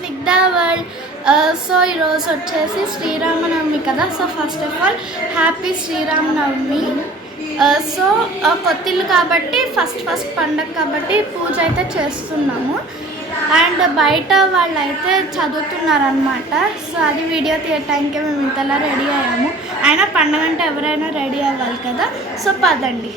Snigdha world. So ఈరోజు వచ్చేసి శ్రీరామనవమి కదా. So first of all happy Sriramanavami. So కొత్తిల్లు కాబట్టి ఫస్ట్ పండగ కాబట్టి పూజ అయితే చేస్తున్నాము. అండ్ బయట వాళ్ళు అయితే చదువుతున్నారనమాట. సో అది వీడియో తీయటానికి మేము ఇంతలా రెడీ అయ్యాము. అయినా పండగ అంటే ఎవరైనా రెడీ అవ్వాలి కదా. సో పదండి.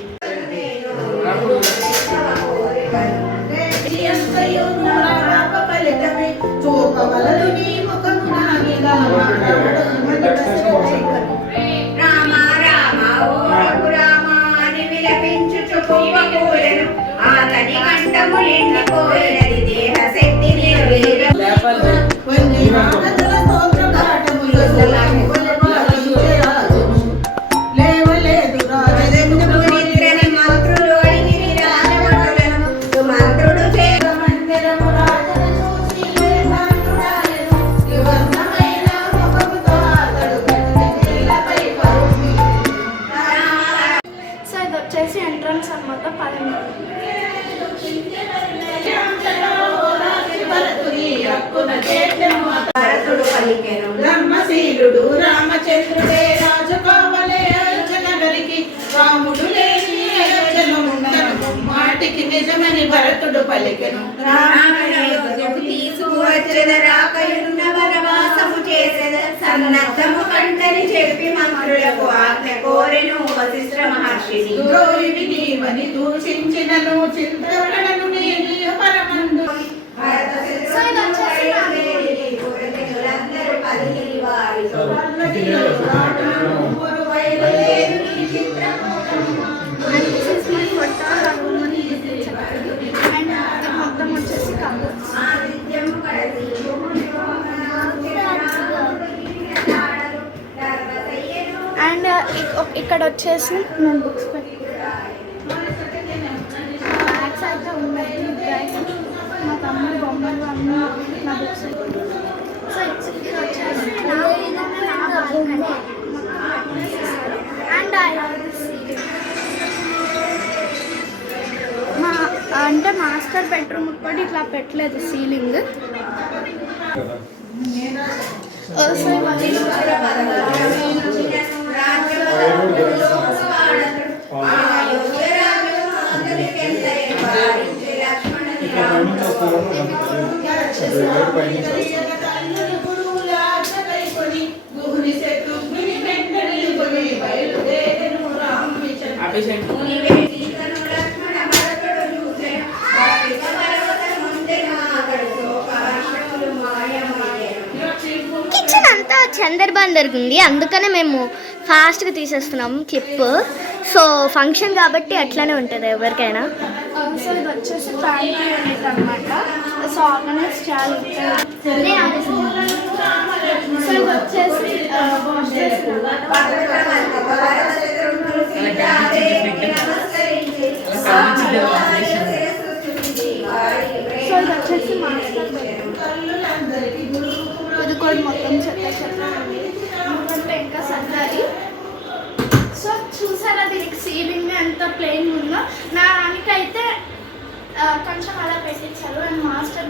వచ్చేసి ఎంట్రన్స్ అన్నమాట. భరతుడు పలికెను ధర్మశీలుడు రామచంద్రుడే రాజు కావలే అయోధ్య నగరికి, రాముడు లేని అయోధ్యను ఉండను మాటికి నిజమని భరతుడు పలికెను. రామయోధ్యకు తీసుకువచ్చెద రాకయున్న వనవాసము చేసెద సన్నద్ధము కంటని చెప్పి మంత్రులకు ఆజ్ఞ కోరెను వశిష్ఠ మహర్షిని. ద్రోహివి నీవని దూషించినను చింతవడను నేను పరమందు అండ్ ఇక్కడ వచ్చేసి నేను బుక్స్ బ్యాగ్స్ అయితే ఉన్నాయి. మా తమ్ముడు బొమ్మలు అన్నీ నా బుక్స్. సో ఇక్కడ వచ్చేసి అండ్ అంటే మాస్టర్ బెడ్రూమ్ కూడా ఇట్లా పెట్టలేదు సీలింగ్. కిచెన్ అంతా చందర్బందర్గా ఉంది, అందుకనే మేము ఫాస్ట్గా తీసేస్తున్నాము క్లిప్. సో ఫంక్షన్ కాబట్టి అట్లానే ఉంటుంది ఎవరికైనా. సో ఇది వచ్చేసి ఫ్యామిలీ యూనిట్ అనమాట. సో ఆర్గనైజ్ చాలా సో ఇది వచ్చేసి సో ఇది వచ్చేసి మాస్టర్ ఇది కూడా మొత్తం చెత్త ఎందుకంటే ఇంకా సర్దాలి. సో చూసారా దీనికి సీలింగ్ ఎంత ప్లెయిన్ ఉందో. నా దానికైతే కొంచెం అలా పెట్టించారు. And master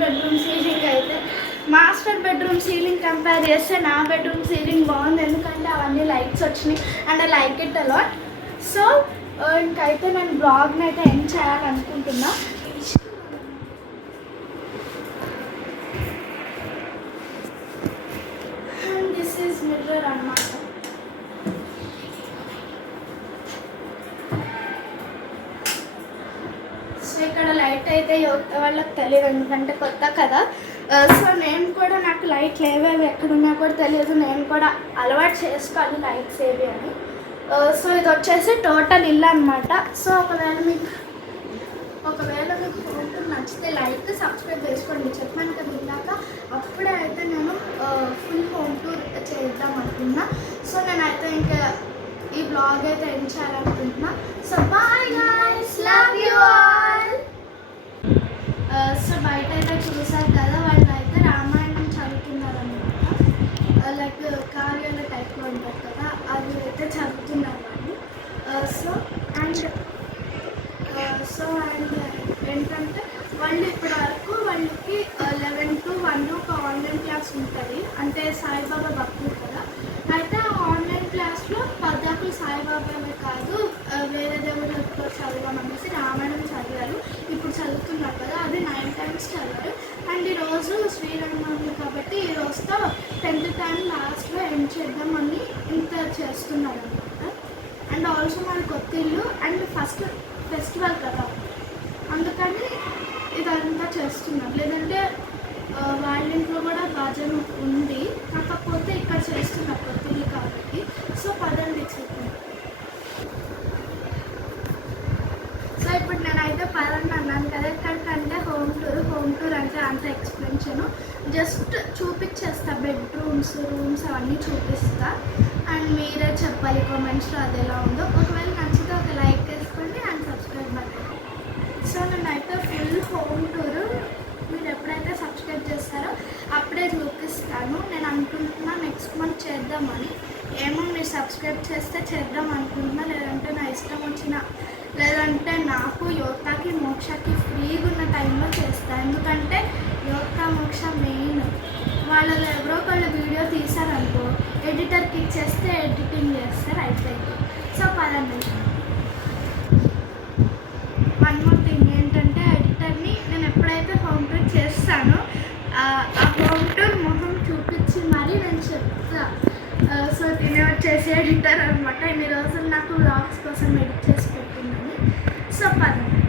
bedroom ceiling compare చేస్తే నా బెడ్రూమ్ సీలింగ్ బాగుంది, ఎందుకంటే అవన్నీ లైట్స్ వచ్చినాయి and I like it a lot. So ఇంకైతే నేను బ్లాగ్ని అయితే ఎండ్ చేయాలనుకుంటున్నా. అండ్ దిస్ ఈజ్ మిర్రర్ అన్నమాట. సో ఇక్కడ లైట్ అయితే వాళ్ళకి తెలియదు, ఎందుకంటే కొత్త కదా. సో నేను కూడా నాకు లైట్ లేవేవి ఎక్కడున్నా కూడా తెలియదు. నేను కూడా అలవాటు చేసుకోవాలి లైట్స్ ఏవి అని. సో ఇది వచ్చేసి టోటల్ ఇల్లు అనమాట. సో ఒకవేళ మీకు హోమ్ నచ్చితే లైక్ సబ్స్క్రైబ్ చేసుకోండి. చెప్పాను కదా ఇందాక. అప్పుడే అయితే నేను ఫుల్ హోమ్ టూర్ చేద్దాం అనుకున్నా. సో నేనైతే ఇంకా ఈ బ్లాగ్ అయితే ఎండ్ చేయాలనుకుంటున్నా. So bye guys, love you all. So బయట అయితే చూసారు కదా, వాళ్ళు అయితే రామాయణం చదువుతున్నారు అనమాట. లైక్ కార్యాల టైప్లో ఉంటారు కదా, అది అయితే చదువుతున్నారు వాళ్ళు. సో అండ్ ఏంటంటే వాళ్ళు ఇప్పటి వరకు వాళ్ళకి 11 to 1 వన్ ఒక ఆన్లైన్ క్లాస్ ఉంటుంది, అంటే సాయిబాబా భక్తులు కదా. అయితే ఆ ఆన్లైన్ క్లాస్లో పద్దాకులు సాయిబాబానే కాదు వేరే దేవుళ్ళతో చదవమనేసి రామాయణం చదివారు. ఇప్పుడు చదువుతున్నారు కదా, అది 9 times చదివారు. అండ్ ఈరోజు శ్రీరామనవమి కాబట్టి ఈ రోజుతో 10th time లాస్ట్లో ఎండ్ చేద్దామని ఇంత చేస్తున్నారు అనమాట. అండ్ ఆల్సో మన కొత్త ఇల్లు అండ్ ఫస్ట్ ఫెస్టివల్ కదా, అందుకని ఇదంతా చేస్తున్నారు. లేదంటే వాళ్ళ ఇంట్లో కూడా భజన ఉంది, కాకపోతే ఇక్కడ చేస్తున్నారు కొత్త ఇల్లు కాబట్టి. సో పదండి చూద్దాం. సో ఇప్పుడు నేనైతే పదండి అన్నాను కదా, ఎక్కడికంటే హోమ్ టూర్ అంటే అంత ఎక్స్ప్లెయిన్ చేయను, జస్ట్ చూపించేస్తా. రూమ్స్ అవన్నీ చూపిస్తా అండ్ మీరే చెప్పాలి కామెంట్స్లో అది ఎలా ఉందో. ఒకవేళ నచ్చితే ఒక లైక్ వేసుకోండి అండ్ సబ్స్క్రైబ్ బటన్. సో నేనైతే ఫుల్ హోమ్ టూర్ మీరు ఎప్పుడైతే సబ్స్క్రైబ్ చేస్తారో అప్పుడే చూపిస్తాను. నేను అనుకుంటున్నా నెక్స్ట్ మంత్ చేద్దామని. ఏమో మీరు సబ్స్క్రైబ్ చేస్తే చేద్దాం అనుకుంటున్నా, లేదంటే నా ఇష్టం వచ్చిన, లేదంటే నాకు యోతాకి మోక్షకి ఫ్రీగా ఉన్న టైంలో చేస్తాను. ఎందుకంటే యోత మోక్ష మెయిన్, వాళ్ళు ఎవరో ఒకళ్ళు వీడియో తీసారనుకో ఎడిటర్కి ఇచ్చేస్తే ఎడిటింగ్ చేస్తారు, అయిపోయింది. సో పదండి. వన్ మోర్ థింగ్ ఏంటంటే ఎడిటర్ని నేను ఎప్పుడైతే హోమ్ టూర్ చేస్తానో ఆ హోమ్ టూర్ మొహం చూపించి మరీ నేను చెప్తా. సో తినే వచ్చేసి ఎడిటర్ అనమాట. ఇన్ని రోజులు నాకు వ్లాగ్స్ కోసం ఎడిట్ చేసి పెట్టిందని. సో పదండి.